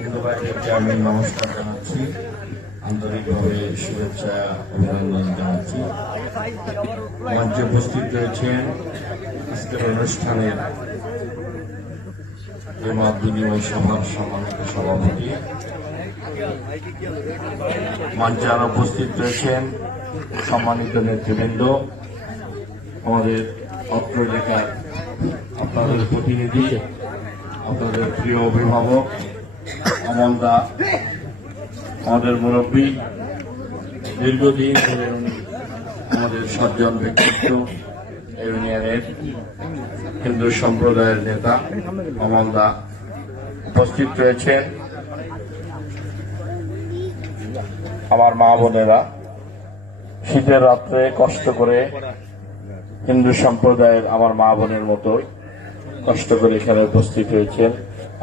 আমি নমস্কার জানাচ্ছি। আন্তরিকভাবে শুভেচ্ছা মঞ্চে উপস্থিত রয়েছেন অনুষ্ঠানের মত বিনিময় সভার সম্মানিত সভাপতি। মঞ্চে আরও উপস্থিত রয়েছেন, সম্মানিত নেতৃবৃন্দ, আমাদের অত্র এলাকার আপনাদের প্রতিনিধি, আপনাদের প্রিয় অভিভাবক অমলদা আমাদের মুরব্বী দীর্ঘদিন ধরে আমাদের সজ্জন ব্যক্তিত্ব, ইউনিয়নের হিন্দু সম্প্রদায়ের নেতা অমলদা উপস্থিত রয়েছেন। আমার মা বোনেরা, শীতের রাত্রে কষ্ট করে হিন্দু সম্প্রদায়ের আমার মা বোনের মতো কষ্ট করে এখানে উপস্থিত হয়েছেন।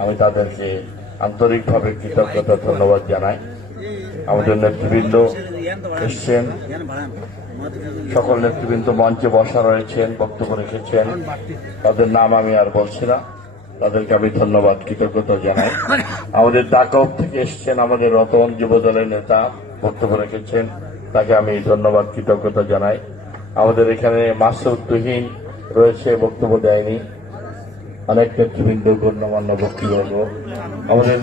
আমি তাদেরকে আন্তরিকভাবে কৃতজ্ঞতা, ধন্যবাদ জানাই। আমাদের নেতৃবৃন্দ এসছেন। সকল নেতৃবৃন্দ মঞ্চে বসা রয়েছেন, বক্তব্য রেখেছেন। তাদের নাম আমি আর বলছি না। তাদেরকে আমি ধন্যবাদ, কৃতজ্ঞতা জানাই। আমাদের দাকব থেকে এসছেন আমাদের রতন যুবদলের নেতা, বক্তব্য রেখেছেন। তাকে আমি ধন্যবাদ, কৃতজ্ঞতা জানাই। আমাদের এখানে মাসুদ তুহিন রয়েছে, বক্তব্য দেয়নি। অনেক নেতৃবৃন্দ গণ্যমান্য বক্তৃবর্গ আমাদের